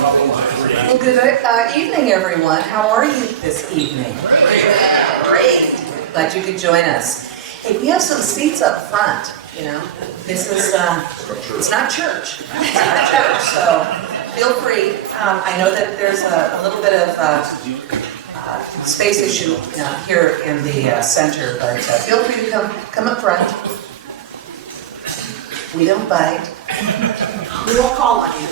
Well, good evening, everyone. How are you this evening? Great. Glad you could join us. Hey, we have some seats up front, you know. This is, it's not church. It's not church, so feel free. I know that there's a little bit of space issue here in the center, but feel free to come up front. We don't bite. We won't call on you.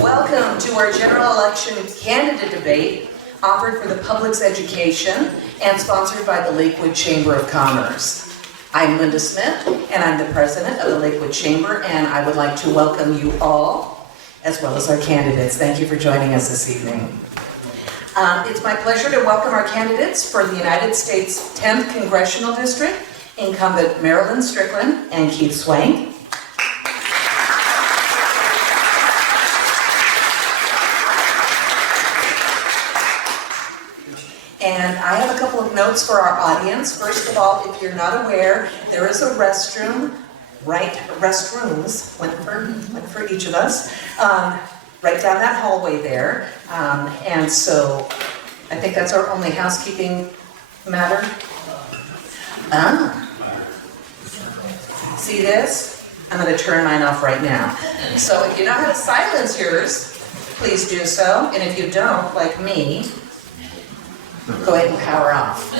Welcome to our general election candidate debate offered for the public's education and sponsored by the Lakewood Chamber of Commerce. I'm Linda Smith, and I'm the president of the Lakewood Chamber, and I would like to welcome you all, as well as our candidates. Thank you for joining us this evening. It's my pleasure to welcome our candidates for the United States 10th Congressional District, Incumbent Marilyn Strickland and Keith Swank. And I have a couple of notes for our audience. First of all, if you're not aware, there is a restroom, restrooms, one for each of us, right down that hallway there. And so I think that's our only housekeeping matter. See this? I'm going to turn mine off right now. So if you know how to silence yours, please do so. And if you don't, like me, go ahead and power off.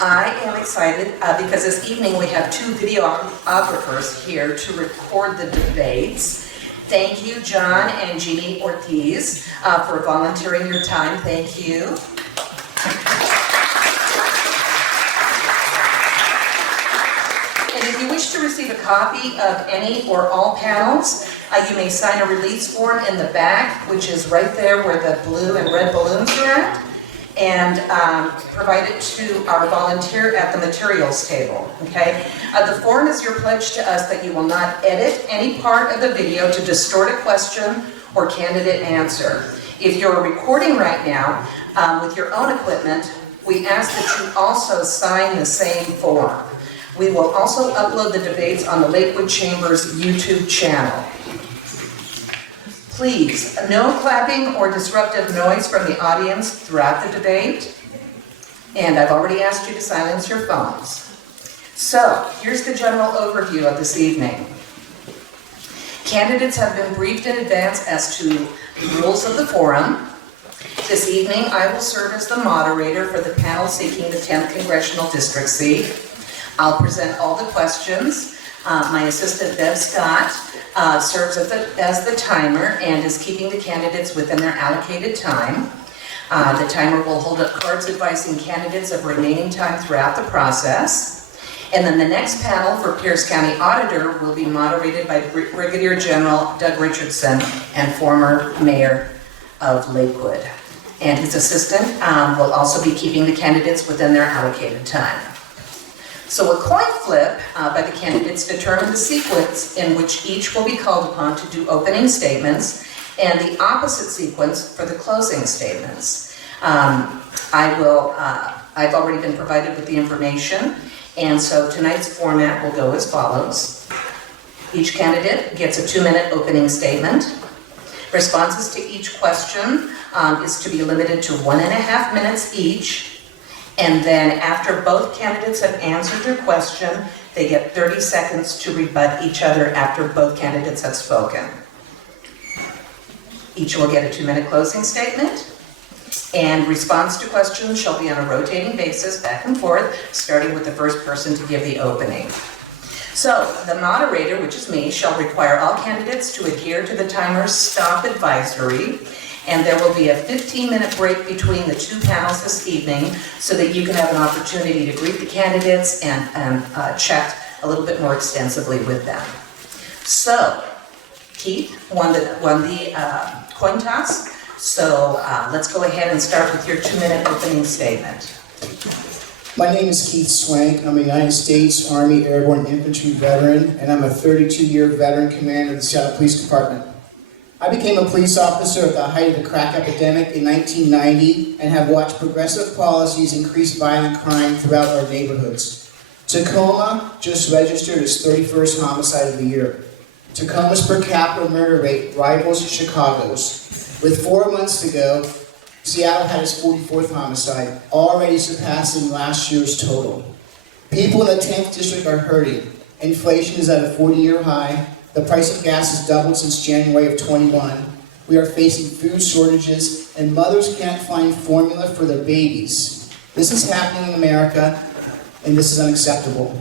I am excited because this evening we have two videographers here to record the debates. Thank you, John and Jeannie Ortiz, for volunteering your time. Thank you. And if you wish to receive a copy of any or all panels, you may sign a release form in the back, which is right there where the blue and red balloons are at, and provide it to our volunteer at the materials table, okay? The form is your pledge to us that you will not edit any part of the video to distort a question or candidate answer. If you're recording right now with your own equipment, we ask that you also sign the same form. We will also upload the debates on the Lakewood Chamber's YouTube channel. Please, no clapping or disruptive noise from the audience throughout the debate. And I've already asked you to silence your phones. So, here's the general overview of this evening. Candidates have been briefed in advance as to the rules of the forum. This evening, I will serve as the moderator for the panel seeking the 10th Congressional District seat. I'll present all the questions. My assistant, Bev Scott, serves as the timer and is keeping the candidates within their allocated time. The timer will hold up cards advising candidates of remaining time throughout the process. And then the next panel for Pierce County Auditor will be moderated by Brigadier General Doug Richardson and former Mayor of Lakewood. And his assistant will also be keeping the candidates within their allocated time. So a coin flip by the candidates determine the sequence in which each will be called upon to do opening statements and the opposite sequence for the closing statements. I've already been provided with the information, and so tonight's format will go as follows. Each candidate gets a 2-minute opening statement. Responses to each question is to be limited to 1.5 minutes each. And then after both candidates have answered their question, they get 30 seconds to rebut each other after both candidates have spoken. Each will get a 2-minute closing statement, and response to questions shall be on a rotating basis, back and forth, starting with the first person to give the opening. So, the moderator, which is me, shall require all candidates to adhere to the timer's stop advisory, and there will be a 15-minute break between the two panels this evening so that you can have an opportunity to greet the candidates and chat a little bit more extensively with them. So, Keith won the coin toss, so let's go ahead and start with your 2-minute opening statement. My name is Keith Swank. I'm a United States Army Airborne Infantry veteran, and I'm a 32-year veteran commander of the Seattle Police Department. I became a police officer at the height of the crack epidemic in 1990 and have watched progressive policies increase violent crime throughout our neighborhoods. Tacoma just registered its 31st homicide of the year. Tacoma's per capita murder rate rivals Chicago's. With 4 months to go, Seattle had its 44th homicide, already surpassing last year's total. People in the 10th district are hurting. Inflation is at a 40-year high. The price of gas has doubled since January of 21. We are facing food shortages, and mothers can't find formula for their babies. This is happening in America, and this is unacceptable.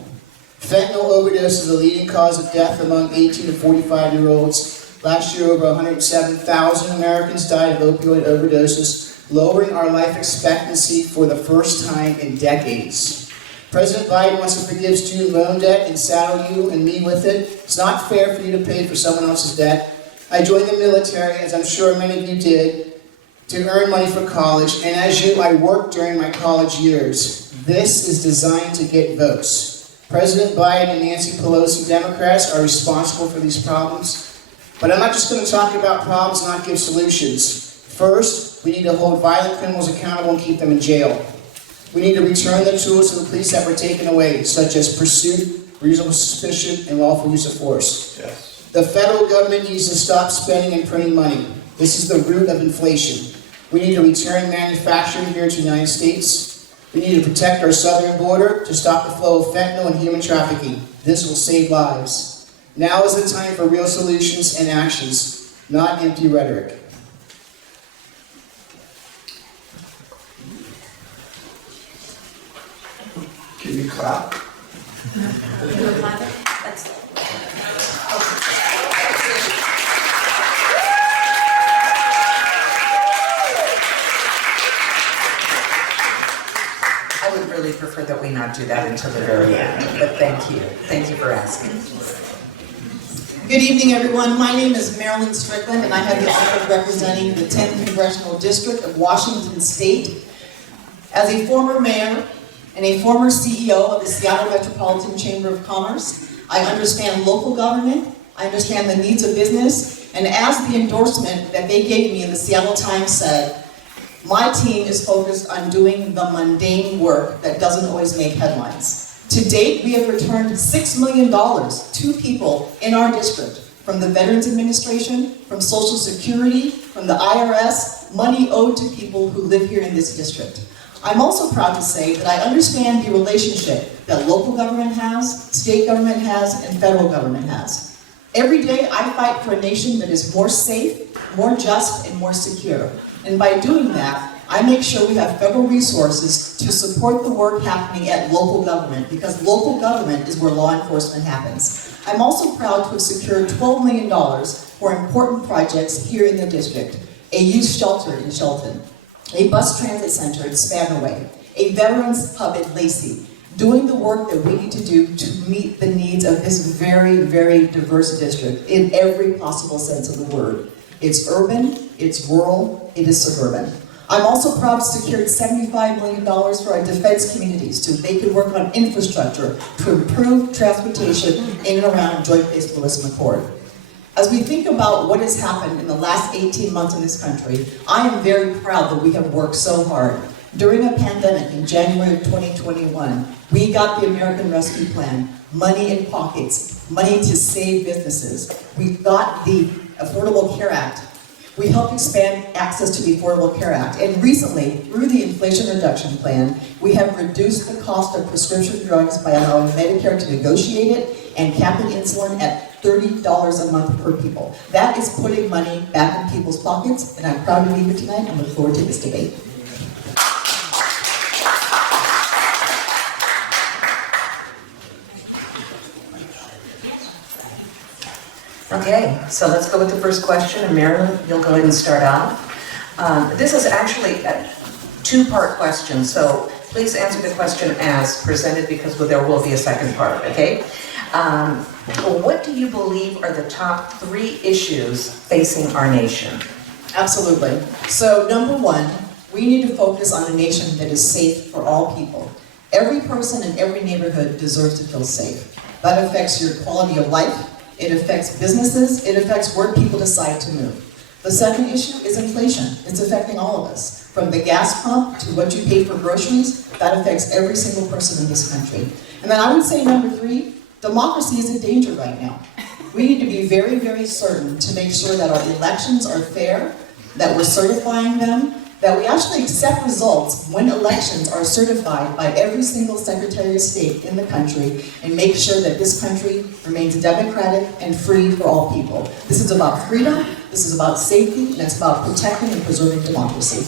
Fentanyl overdose is the leading cause of death among 18 to 45-year-olds. Last year, over 107,000 Americans died of opioid overdoses, lowering our life expectancy for the first time in decades. President Biden wants to forgive student loan debt and saddle you and me with it. It's not fair for you to pay for someone else's debt. I joined the military, as I'm sure many of you did, to earn money for college, and as you, I worked during my college years. This is designed to get votes. President Biden and Nancy Pelosi, Democrats, are responsible for these problems. But I'm not just going to talk about problems and not give solutions. First, we need to hold violent criminals accountable and keep them in jail. We need to return the tools to the police that were taken away, such as pursuit, reasonable suspicion, and lawful use of force. Yes. The federal government needs to stop spending and printing money. This is the root of inflation. We need to return manufacturing here to the United States. We need to protect our southern border to stop the flow of fentanyl and human trafficking. This will save lives. Now is the time for real solutions and actions, not empty rhetoric. Can you clap? I would really prefer that we not do that until the very end, but thank you. Thank you for asking. Good evening, everyone. My name is Marilyn Strickland, and I have the honor of representing the 10th Congressional District of Washington State. As a former mayor and a former CEO of the Seattle Metropolitan Chamber of Commerce, I understand local government, I understand the needs of business, and as the endorsement that they gave me in the Seattle Times said, my team is focused on doing the mundane work that doesn't always make headlines. To date, we have returned $6 million to people in our district, from the Veterans Administration, from Social Security, from the IRS, money owed to people who live here in this district. I'm also proud to say that I understand the relationship that local government has, state government has, and federal government has. Every day I fight for a nation that is more safe, more just, and more secure. And by doing that, I make sure we have federal resources to support the work happening at local government, because local government is where law enforcement happens. I'm also proud to have secured $12 million for important projects here in the district. A youth shelter in Shelton, a bus transit center in Spanaway, a veterans hub in Lacey, doing the work that we need to do to meet the needs of this very, very diverse district in every possible sense of the word. It's urban, it's rural, it is suburban. I'm also proud to secure $75 million for our defense communities so they can work on infrastructure to improve transportation in and around Joint Base Lewis McChord. As we think about what has happened in the last 18 months in this country, I am very proud that we have worked so hard. During a pandemic in January of 2021, we got the American Rescue Plan, money in pockets, money to save businesses. We got the Affordable Care Act. We helped expand access to the Affordable Care Act. And recently, through the Inflation Reduction Plan, we have reduced the cost of prescription drugs by allowing Medicare to negotiate it and capping insulin at $30 a month per people. That is putting money back in people's pockets, and I'm proud to be here tonight and look forward to this debate. Okay, so let's go with the first question, and Marilyn, you'll go ahead and start out. This is actually a two-part question, so please answer the question as presented because there will be a second part, okay? What do you believe are the top 3 issues facing our nation? Absolutely. So number one, we need to focus on a nation that is safe for all people. Every person in every neighborhood deserves to feel safe. That affects your quality of life. It affects businesses, it affects where people decide to move. The second issue is inflation. It's affecting all of us. From the gas pump to what you pay for groceries, that affects every single person in this country. And then I would say number three, democracy is in danger right now. We need to be very, very certain to make sure that our elections are fair, that we're certifying them, that we actually accept results when elections are certified by every single Secretary of State in the country, and make sure that this country remains democratic and free for all people. This is about freedom, this is about safety, and it's about protecting and preserving democracy.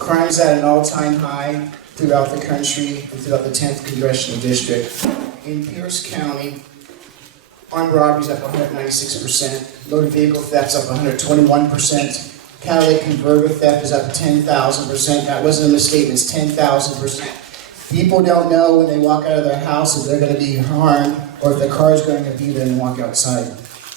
Crime's at an all-time high throughout the country and throughout the 10th Congressional District. In Pierce County, armed robberies up 196%, motor vehicle thefts up 121%, catalytic converter theft is up 10,000%. That wasn't in the statement, it's 10,000%. People don't know when they walk out of their house if they're going to be harmed or if the car is going to be there and walk outside.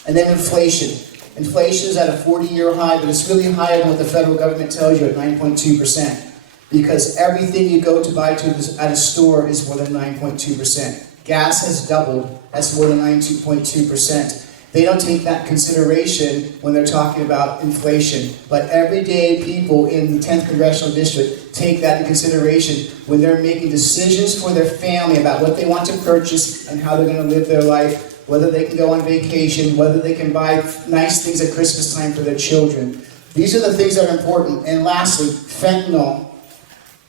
And then inflation. Inflation is at a 40-year high, but it's really higher than what the federal government tells you at 9.2%. Because everything you go to buy at a store is more than 9.2%. Gas has doubled, that's more than 92.2%. They don't take that in consideration when they're talking about inflation. But everyday people in the 10th Congressional District take that in consideration when they're making decisions for their family about what they want to purchase and how they're going to live their life, whether they can go on vacation, whether they can buy nice things at Christmas time for their children. These are the things that are important. And lastly, fentanyl.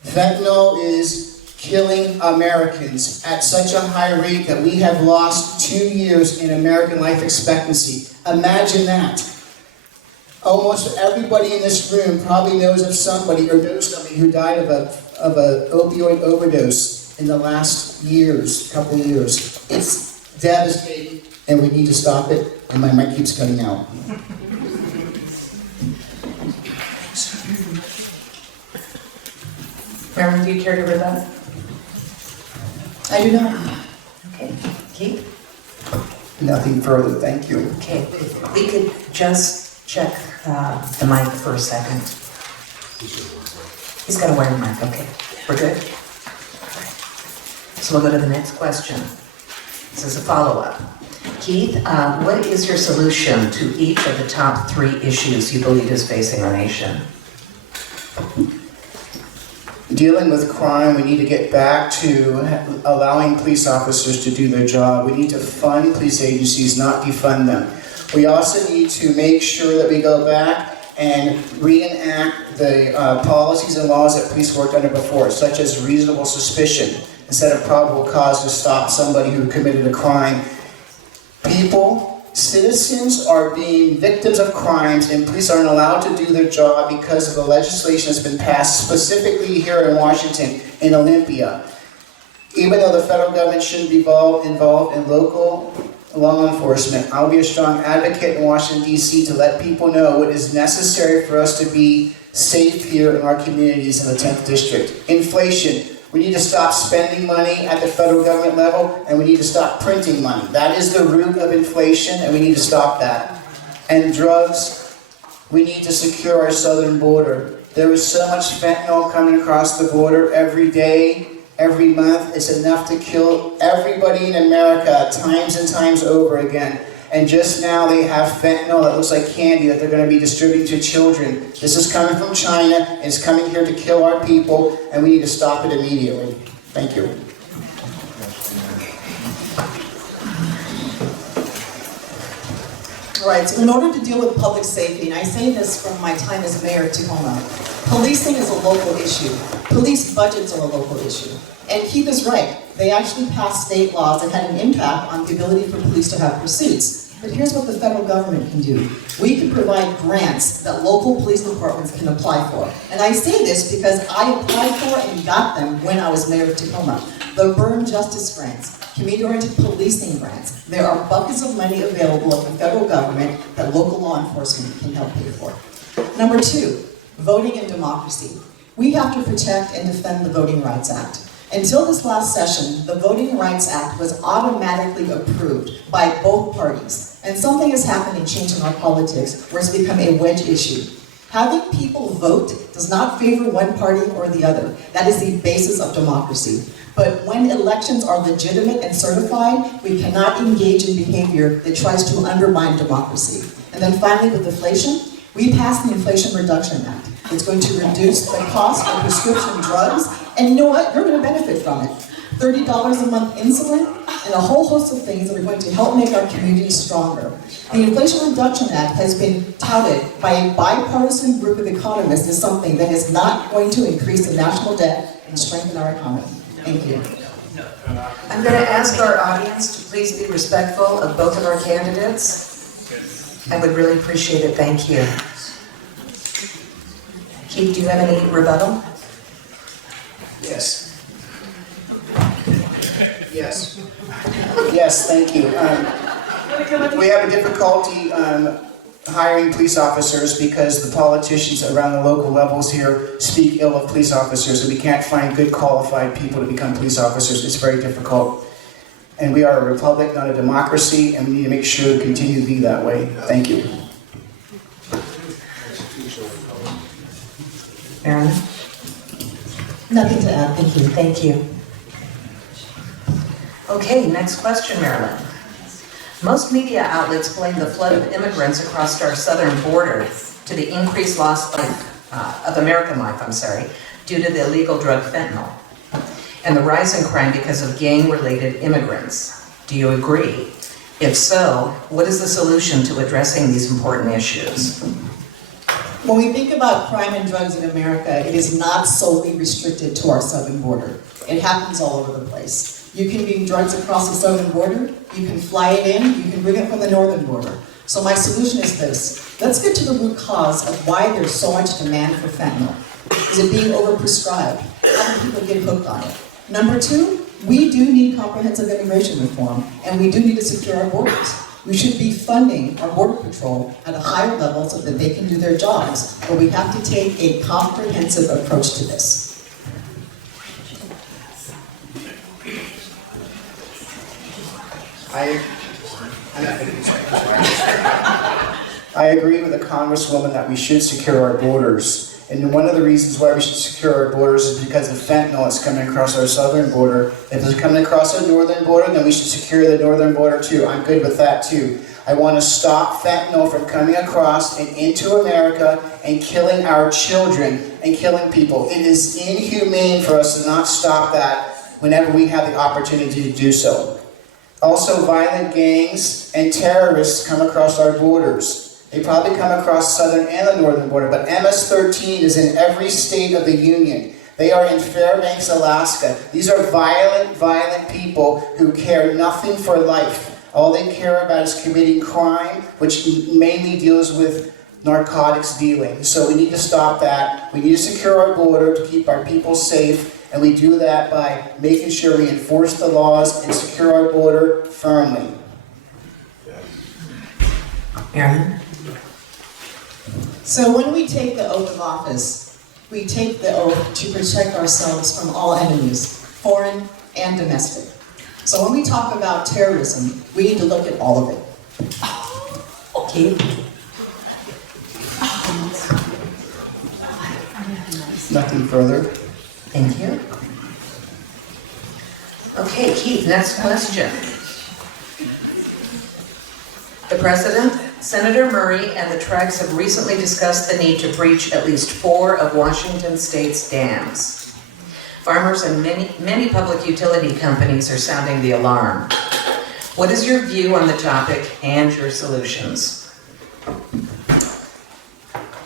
Fentanyl is killing Americans at such a high rate that we have lost 2 years in American life expectancy. Imagine that. Almost everybody in this room probably knows of somebody or knows somebody who died of an opioid overdose in the last couple of years. It's devastating, and we need to stop it, and my mic keeps cutting out. Marilyn, do you care to read that? I do not. Okay. Keith? Nothing further, thank you. Okay, if we could just check the mic for a second. He's got to wear the mic, okay. We're good? So we'll go to the next question. This is a follow-up. Keith, what is your solution to each of the top 3 issues you believe is facing our nation? Dealing with crime, we need to get back to allowing police officers to do their job. We need to fund police agencies, not defund them. We also need to make sure that we go back and reenact the policies and laws that police worked under before, such as reasonable suspicion instead of probable cause to stop somebody who committed a crime. Citizens are being victims of crimes, and police aren't allowed to do their job because of the legislation that's been passed specifically here in Washington, in Olympia. Even though the federal government shouldn't be involved in local law enforcement, I'll be a strong advocate in Washington, D.C. to let people know what is necessary for us to be safe here in our communities in the 10th District. Inflation. We need to stop spending money at the federal government level, and we need to stop printing money. That is the root of inflation, and we need to stop that. And drugs, we need to secure our southern border. There is so much fentanyl coming across the border every day, every month. It's enough to kill everybody in America times and times over again. And just now they have fentanyl that looks like candy that they're going to be distributing to children. This is coming from China, and it's coming here to kill our people, and we need to stop it immediately. Thank you. Right, so in order to deal with public safety, and I say this from my time as mayor of Tacoma, policing is a local issue. Police budgets are a local issue. And Keith is right. They actually passed state laws that had an impact on the ability for police to have pursuits. But here's what the federal government can do. We can provide grants that local police departments can apply for. And I say this because I applied for and got them when I was mayor of Tacoma. The Burn Justice Grants, community-oriented policing grants. There are buckets of money available at the federal government that local law enforcement can help pay for. Number 2, voting and democracy. We have to protect and defend the Voting Rights Act. Until this last session, the Voting Rights Act was automatically approved by both parties. And something has happened and changed in our politics where it's become a wedge issue. Having people vote does not favor one party or the other. That is the basis of democracy. But when elections are legitimate and certified, we cannot engage in behavior that tries to undermine democracy. And then finally, with inflation, we passed the Inflation Reduction Act. It's going to reduce the cost of prescription drugs, and you know what? You're going to benefit from it. $30 a month insulin, and a whole host of things that are going to help make our communities stronger. The Inflation Reduction Act has been touted by a bipartisan group of economists as something that is not going to increase the national debt and strengthen our economy. Thank you. I'm going to ask our audience to please be respectful of both of our candidates. I would really appreciate it, thank you. Keith, do you have any rebuttal? Yes. Yes. Yes, thank you. We have a difficulty hiring police officers because the politicians around the local levels here speak ill of police officers, and we can't find good qualified people to become police officers. It's very difficult. And we are a republic, not a democracy, and we need to make sure to continue to be that way. Thank you. Marilyn? Nothing to add, thank you. Thank you. Okay, next question, Marilyn. Most media outlets blame the flood of immigrants across our southern border to the increased loss of American life, due to the illegal drug fentanyl, and the rise in crime because of gang-related immigrants. Do you agree? If so, what is the solution to addressing these important issues? When we think about crime and drugs in America, it is not solely restricted to our southern border. It happens all over the place. You can bring drugs across the southern border, you can fly it in, you can bring it from the northern border. So my solution is this: let's get to the root cause of why there's so much demand for fentanyl. Is it being overprescribed? How do people get hooked on it? Number two, we do need comprehensive immigration reform, and we do need to secure our borders. We should be funding our border patrol at a higher level so that they can do their jobs, but we have to take a comprehensive approach to this. I agree with the Congresswoman that we should secure our borders. And one of the reasons why we should secure our borders is because of fentanyl that's coming across our southern border. If it's coming across our northern border, then we should secure the northern border too. I'm good with that too. I want to stop fentanyl from coming across and into America and killing our children and killing people. It is inhumane for us to not stop that whenever we have the opportunity to do so. Also, violent gangs and terrorists come across our borders. They probably come across the southern and the northern border, but MS-13 is in every state of the Union. They are in Fairbanks, Alaska. These are violent people who care nothing for life. All they care about is committing crime, which mainly deals with narcotics dealing. So we need to stop that. We need to secure our border to keep our people safe. And we do that by making sure we enforce the laws and secure our border firmly. Marilyn? So when we take the oath of office, we take the oath to protect ourselves from all enemies, foreign and domestic. So when we talk about terrorism, we need to look at all of it. Okay. Nothing further. Thank you. Okay, Keith, next question. The President, Senator Murray, and the tribes have recently discussed the need to breach at least 4 of Washington State's dams. Farmers and many public utility companies are sounding the alarm. What is your view on the topic and your solutions?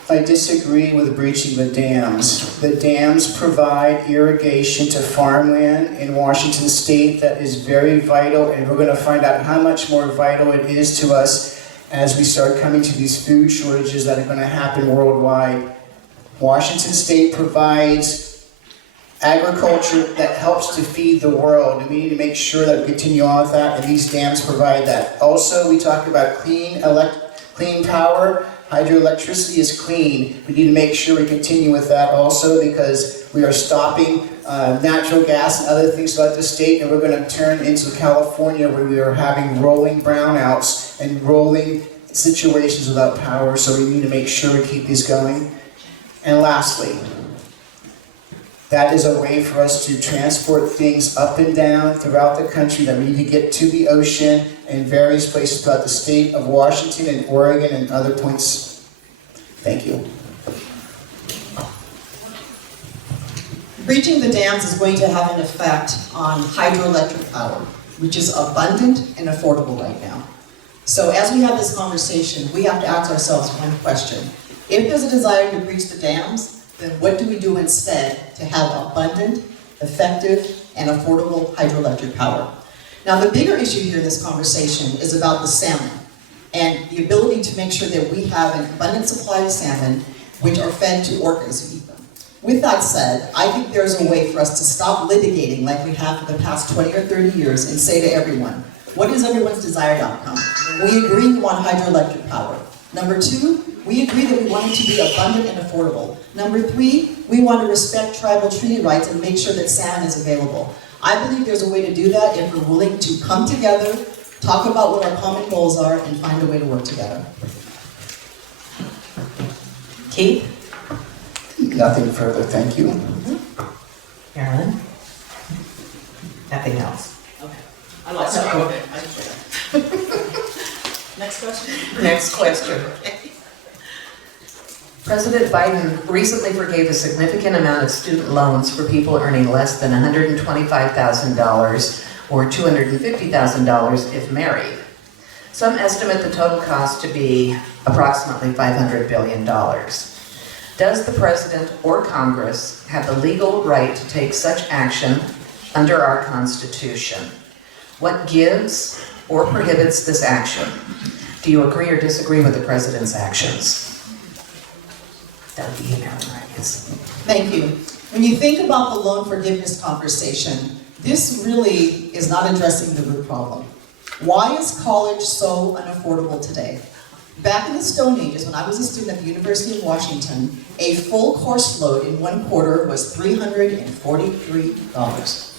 I disagree with breaching the dams. The dams provide irrigation to farmland in Washington State that is very vital, and we're going to find out how much more vital it is to us as we start coming to these food shortages that are going to happen worldwide. Washington State provides agriculture that helps to feed the world, and we need to make sure that we continue on with that, and these dams provide that. Also, we talk about clean power. Hydroelectricity is clean. We need to make sure we continue with that also, because we are stopping natural gas and other things throughout the state, and we're going to turn into California where we are having rolling brownouts and rolling situations without power, so we need to make sure we keep these going. And lastly, That is a way for us to transport things up and down throughout the country that we need to get to the ocean and various places throughout the state of Washington and Oregon and other points. Thank you. Breaching the dams is going to have an effect on hydroelectric power, which is abundant and affordable right now. So as we have this conversation, we have to ask ourselves one question. If there's a desire to breach the dams, then what do we do instead to have abundant, effective, and affordable hydroelectric power? Now, the bigger issue here in this conversation is about the salmon and the ability to make sure that we have an abundant supply of salmon which are fed to orcas who eat them. With that said, I think there's a way for us to stop litigating like we have for the past 20 or 30 years and say to everyone, what is everyone's desired outcome? We agree we want hydroelectric power. Number 2, we agree that we want it to be abundant and affordable. Number 3, we want to respect tribal treaty rights and make sure that salmon is available. I believe there's a way to do that if we're willing to come together, talk about what our common goals are, and find a way to work together. Keith? Nothing further, thank you. Marilyn? Nothing else? Okay. I like that. Next question? Next question. President Biden recently forgave a significant amount of student loans for people earning less than $125,000 or $250,000 if married. Some estimate the total cost to be approximately $500 billion. Does the President or Congress have the legal right to take such action under our Constitution? What gives or prohibits this action? Do you agree or disagree with the President's actions? That would be you, Marilyn, I guess. Thank you. When you think about the loan forgiveness conversation, this really is not addressing the root problem. Why is college so unaffordable today? Back in the Stone Ages, when I was a student at the University of Washington, a full course load in one quarter was $343.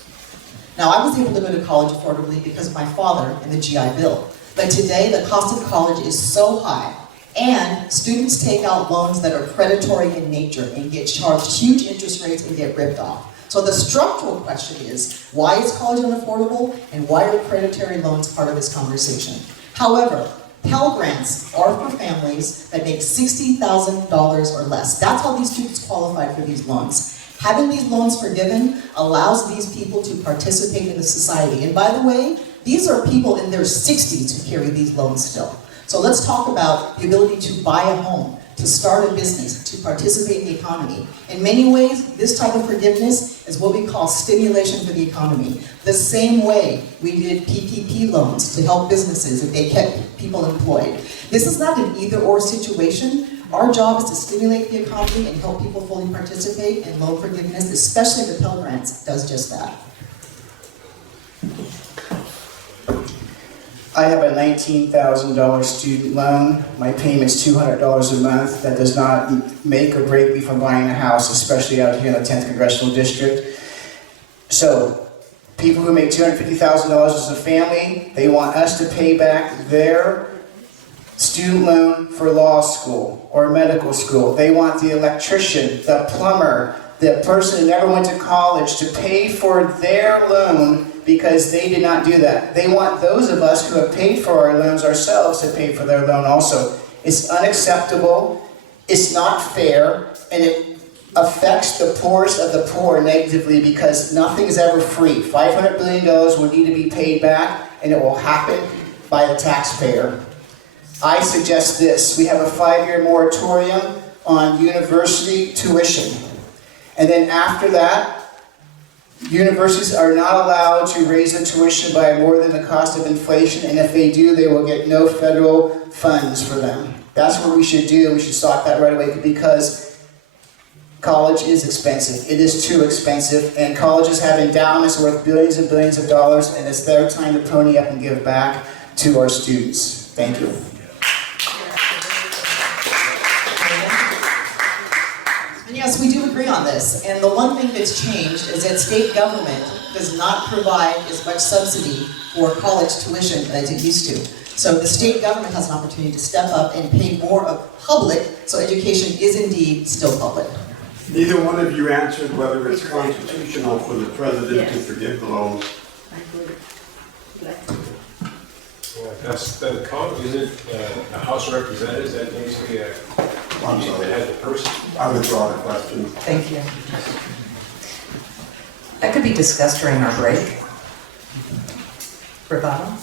Now, I was able to go to college affordably because of my father and the GI Bill. But today, the cost of college is so high, and students take out loans that are predatory in nature and get charged huge interest rates and get ripped off. So the structural question is, why is college unaffordable, and why are predatory loans part of this conversation? However, Pell Grants are for families that make $60,000 or less. That's how these students qualify for these loans. Having these loans forgiven allows these people to participate in the society. And by the way, these are people in their 60s who carry these loans still. So let's talk about the ability to buy a home, to start a business, to participate in the economy. In many ways, this type of forgiveness is what we call stimulation for the economy. The same way we did PPP loans to help businesses if they kept people employed. This is not an either-or situation. Our job is to stimulate the economy and help people fully participate, and loan forgiveness, especially the Pell Grants, does just that. I have a $19,000 student loan. My payment's $200 a month. That does not make or break me from buying a house, especially out here in the 10th Congressional District. So, people who make $250,000 as a family, they want us to pay back their student loan for law school or medical school. They want the electrician, the plumber, the person who never went to college to pay for their loan because they did not do that. They want those of us who have paid for our loans ourselves to pay for their loan also. It's unacceptable, it's not fair, and it affects the poorest of the poor negatively because nothing is ever free. $500 billion will need to be paid back, and it will happen by the taxpayer. I suggest this. We have a 5-year moratorium on university tuition. And then after that, universities are not allowed to raise the tuition by more than the cost of inflation, and if they do, they will get no federal funds for them. That's what we should do. We should stop that right away because college is expensive. It is too expensive, and colleges have endowments worth billions and billions of dollars, and it's their time to pony up and give back to our students. Thank you. And yes, we do agree on this. And the one thing that's changed is that state government does not provide as much subsidy for college tuition as it used to. So the state government has an opportunity to step up and pay more of public, so education is indeed still public. Neither one of you answered whether it's constitutional for the president to forgive the loans. That's the is it the House of Representatives that basically I'm sorry. that has the person? I withdraw the question. Thank you. That could be discussed during our break. Rebuttal?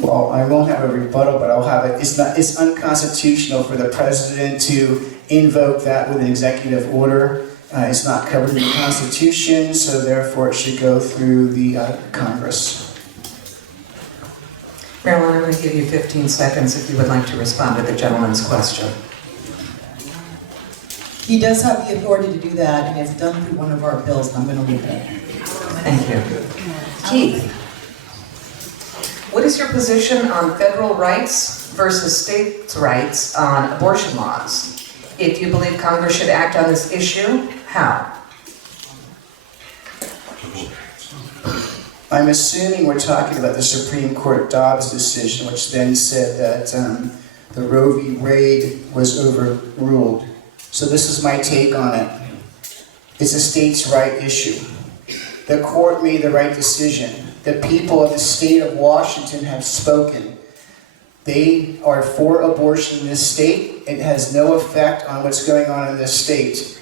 Well, I won't have a rebuttal, but I'll have it. It's unconstitutional for the president to invoke that with an executive order. It's not covered in the Constitution, so therefore it should go through the Congress. Marilyn, I'm going to give you 15 seconds if you would like to respond to the gentleman's question. He does have the authority to do that, and it's done through one of our bills, and I'm going to leave it. Thank you. Keith, what is your position on federal rights versus states' rights on abortion laws? If you believe Congress should act on this issue, how? I'm assuming we're talking about the Supreme Court Dobbs decision, which then said that the Roe v. Wade was overruled. So this is my take on it. It's a states' right issue. The court made the right decision. The people of the state of Washington have spoken. They are for abortion in this state. It has no effect on what's going on in this state.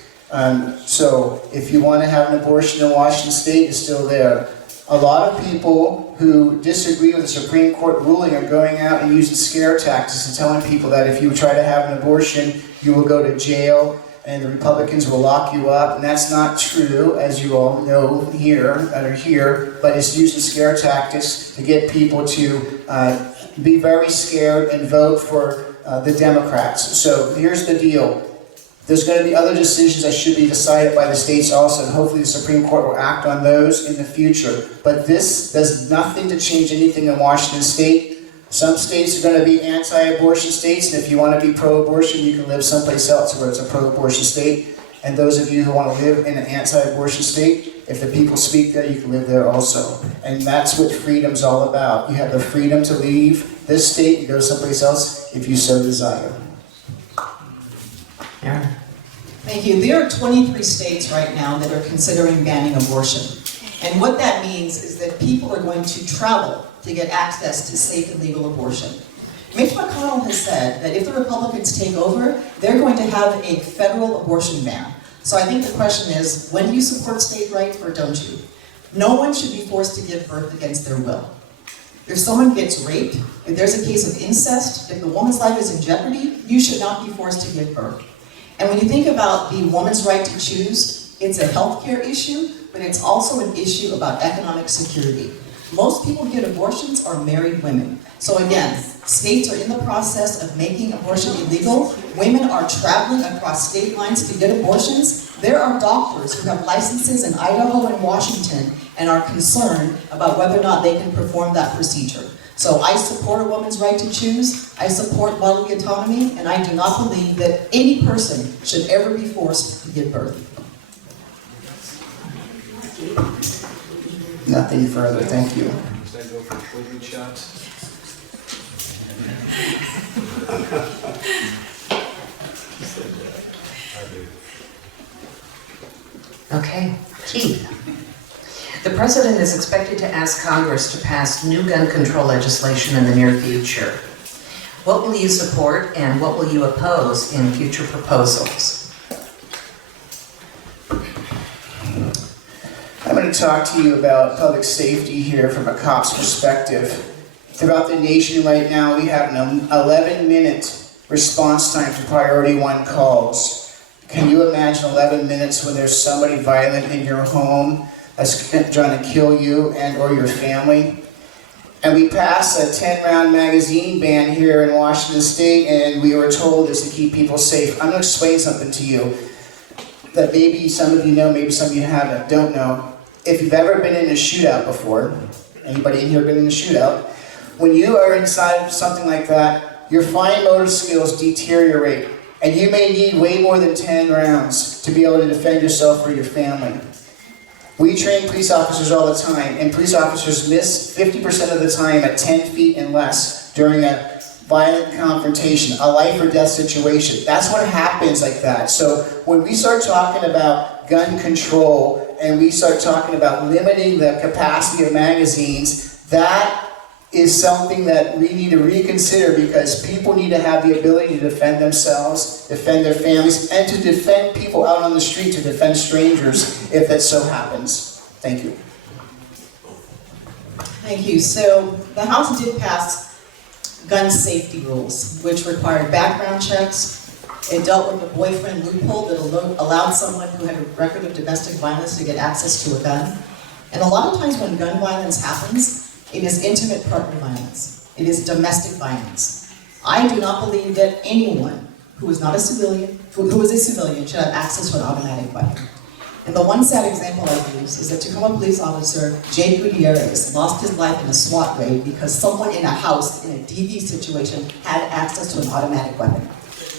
So if you want to have an abortion in Washington state, it's still there. A lot of people who disagree with the Supreme Court ruling are going out and using scare tactics and telling people that if you try to have an abortion, you will go to jail and the Republicans will lock you up. And that's not true, as you all know that are here, but it's using scare tactics to get people to be very scared and vote for the Democrats. So here's the deal. There's going to be other decisions that should be decided by the states also, and hopefully the Supreme Court will act on those in the future. But this does nothing to change anything in Washington state. Some states are going to be anti-abortion states, and if you want to be pro-abortion, you can live someplace else where it's a pro-abortion state. And those of you who want to live in an anti-abortion state, if the people speak there, you can live there also. And that's what freedom's all about. You have the freedom to leave this state and go someplace else if you so desire. Yeah. Thank you. There are 23 states right now that are considering banning abortion. And what that means is that people are going to travel to get access to safe and legal abortion. Mitch McConnell has said that if the Republicans take over, they're going to have a federal abortion ban. So I think the question is, when do you support state rights or don't you? No one should be forced to give birth against their will. If someone gets raped, if there's a case of incest, if the woman's life is in jeopardy, you should not be forced to give birth. And when you think about the woman's right to choose, it's a healthcare issue, but it's also an issue about economic security. Most people who get abortions are married women. So again, states are in the process of making abortion illegal. Women are traveling across state lines to get abortions. There are doctors who have licenses in Idaho and Washington and are concerned about whether or not they can perform that procedure. So I support a woman's right to choose, I support bodily autonomy, and I do not believe that any person should ever be forced to give birth. Nothing further, thank you. Does that go for children shots? Okay. Keith. The President is expected to ask Congress to pass new gun control legislation in the near future. What will you support and what will you oppose in future proposals? I'm going to talk to you about public safety here from a cop's perspective. Throughout the nation right now, we have an 11-minute response time to priority 1 calls. Can you imagine 11 minutes when there's somebody violent in your home that's trying to kill you and or your family? And we passed a 10-round magazine ban here in Washington State, and we were told it's to keep people safe. I'm going to explain something to you that maybe some of you know, maybe some of you don't know. If you've ever been in a shootout before, anybody in here been in a shootout? When you are inside something like that, your fine motor skills deteriorate, and you may need way more than 10 rounds to be able to defend yourself or your family. We train police officers all the time, and police officers miss 50% of the time at 10 feet and less during a violent confrontation, a life or death situation. That's what happens like that. So when we start talking about gun control and we start talking about limiting the capacity of magazines, that is something that we need to reconsider, because people need to have the ability to defend themselves, defend their families, and to defend people out on the street, to defend strangers if that so happens. Thank you. Thank you. So the House did pass gun safety rules, which required background checks. It dealt with the boyfriend loophole that allowed someone who had a record of domestic violence to get access to a gun. And a lot of times when gun violence happens, it is intimate partner violence. It is domestic violence. I do not believe that anyone who is not a civilian, who is a civilian, should have access to an automatic weapon. And the one sad example I use is that Tacoma police officer Jay Gutierrez lost his life in a SWAT raid because someone in a house, in a DV situation, had access to an automatic weapon.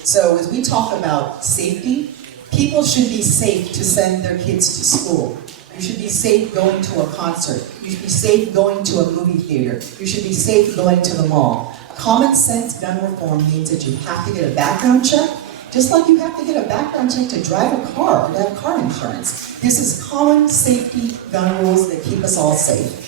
So as we talk about safety, people should be safe to send their kids to school. You should be safe going to a concert. You should be safe going to a movie theater. You should be safe going to the mall. Common sense gun reform means that you have to get a background check, just like you have to get a background check to drive a car or to have car insurance. This is common safety gun rules that keep us all safe.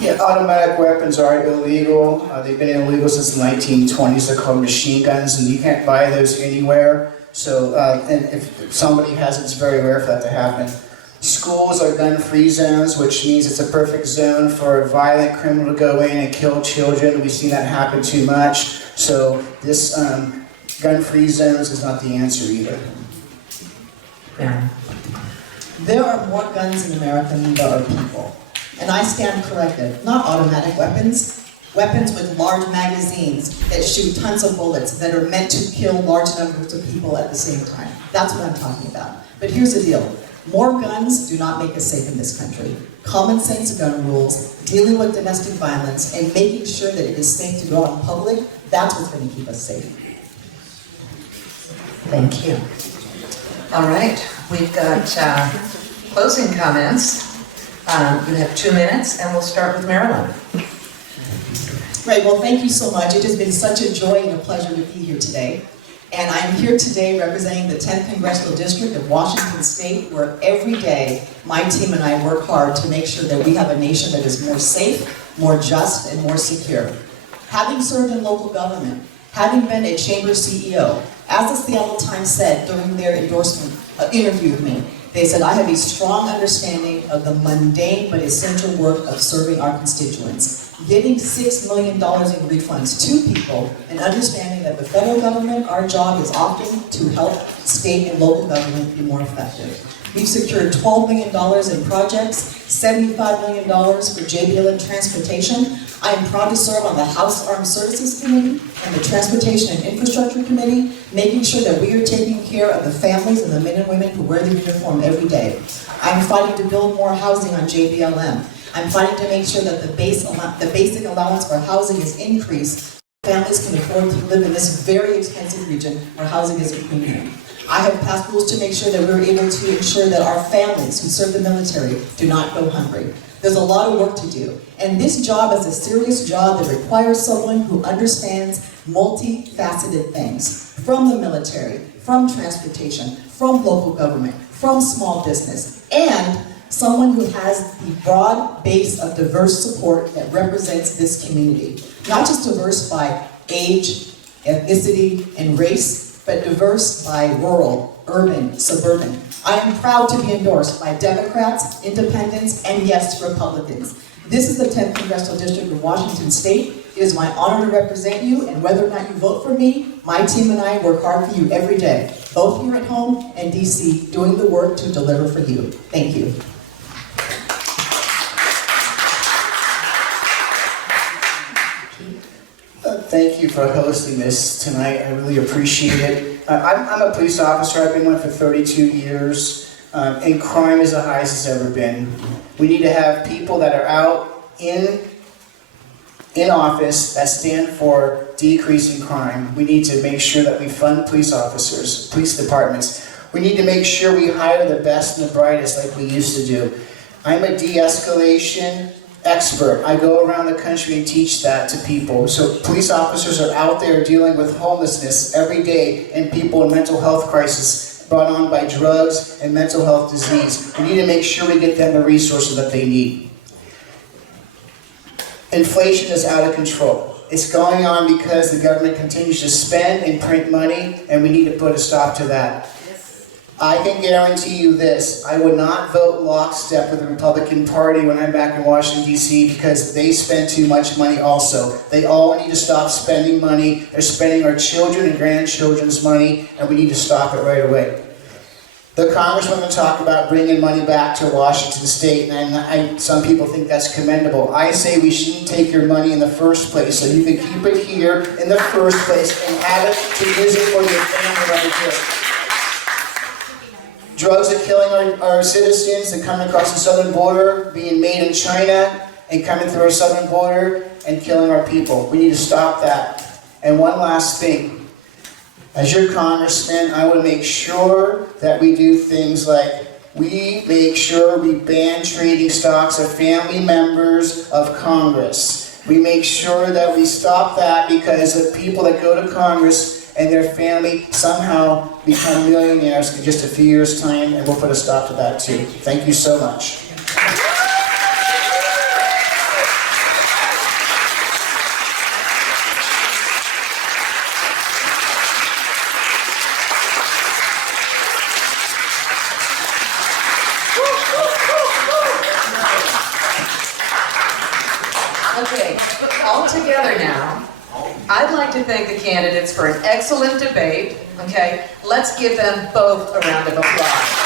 Yeah, automatic weapons are illegal. They've been illegal since the 1920s. They're called machine guns, and you can't buy those anywhere. So, and if somebody has it, it's very rare for that to happen. Schools are gun-free zones, which means it's a perfect zone for a violent criminal to go in and kill children. We've seen that happen too much. So this gun-free zones is not the answer either. Yeah. There are more guns in America than there are people. And I stand corrected. Not automatic weapons. Weapons with large magazines that shoot tons of bullets that are meant to kill large numbers of people at the same time. That's what I'm talking about. But here's the deal. More guns do not make us safe in this country. Common sense gun rules, dealing with domestic violence, and making sure that it is safe to go out in public, that's what's going to keep us safe. Thank you. All right, we've got closing comments. You have 2 minutes, and we'll start with Marilyn. Right, well, thank you so much. It has been such a joy and a pleasure to be here today. And I'm here today representing the 10th Congressional District of Washington State, where every day my team and I work hard to make sure that we have a nation that is more safe, more just, and more secure. Having served in local government, having been a chamber CEO, as the Seattle Times said during their endorsement interview with me, they said, I have a strong understanding of the mundane but essential work of serving our constituents. Giving $6 million in refunds to people and understanding that the federal government, our job is often to help state and local government be more effective. We've secured $12 million in projects, $75 million for JBL and transportation. I am proud to serve on the House Armed Services Committee and the Transportation and Infrastructure Committee, making sure that we are taking care of the families and the men and women who wear the uniform every day. I'm fighting to build more housing on JBLM. I'm fighting to make sure that the basic allowance for housing is increased. Families can afford to live in this very expensive region where housing is a premium. I have passed rules to make sure that we're able to ensure that our families who serve the military do not go hungry. There's a lot of work to do. And this job is a serious job that requires someone who understands multifaceted things. From the military, from transportation, from local government, from small business, and someone who has the broad base of diverse support that represents this community. Not just diverse by age, ethnicity, and race, but diverse by rural, urban, suburban. I am proud to be endorsed by Democrats, Independents, and yes, Republicans. This is the 10th Congressional District of Washington State. It is my honor to represent you, and whether or not you vote for me, my team and I work hard for you every day, both here at home and DC, doing the work to deliver for you. Thank you. Thank you for hosting this tonight. I really appreciate it. I'm a police officer. I've been one for 32 years, and crime is the highest it's ever been. We need to have people that are out in office that stand for decreasing crime. We need to make sure that we fund police officers, police departments. We need to make sure we hire the best and the brightest like we used to do. I'm a de-escalation expert. I go around the country and teach that to people. So police officers are out there dealing with homelessness every day and people in mental health crisis brought on by drugs and mental health disease. We need to make sure we get them the resources that they need. Inflation is out of control. It's going on because the government continues to spend and print money, and we need to put a stop to that. I can guarantee you this, I would not vote lockstep with the Republican Party when I'm back in Washington, D.C. because they spend too much money also. They all need to stop spending money. They're spending our children and grandchildren's money, and we need to stop it right away. The congresswoman talked about bringing money back to Washington State, and some people think that's commendable. I say we shouldn't take your money in the first place, so you can keep it here in the first place and have it to use it for your family right here. Drugs are killing our citizens. They're coming across the southern border, being made in China, and coming through our southern border and killing our people. We need to stop that. And one last thing. As your congressman, I want to make sure that we do things like we make sure we ban trading stocks of family members of Congress. We make sure that we stop that because the people that go to Congress and their family somehow become millionaires in just a few years' time, and we'll put a stop to that too. Thank you so much. Okay, all together now, I'd like to thank the candidates for an excellent debate. Okay, let's give them both a round of applause.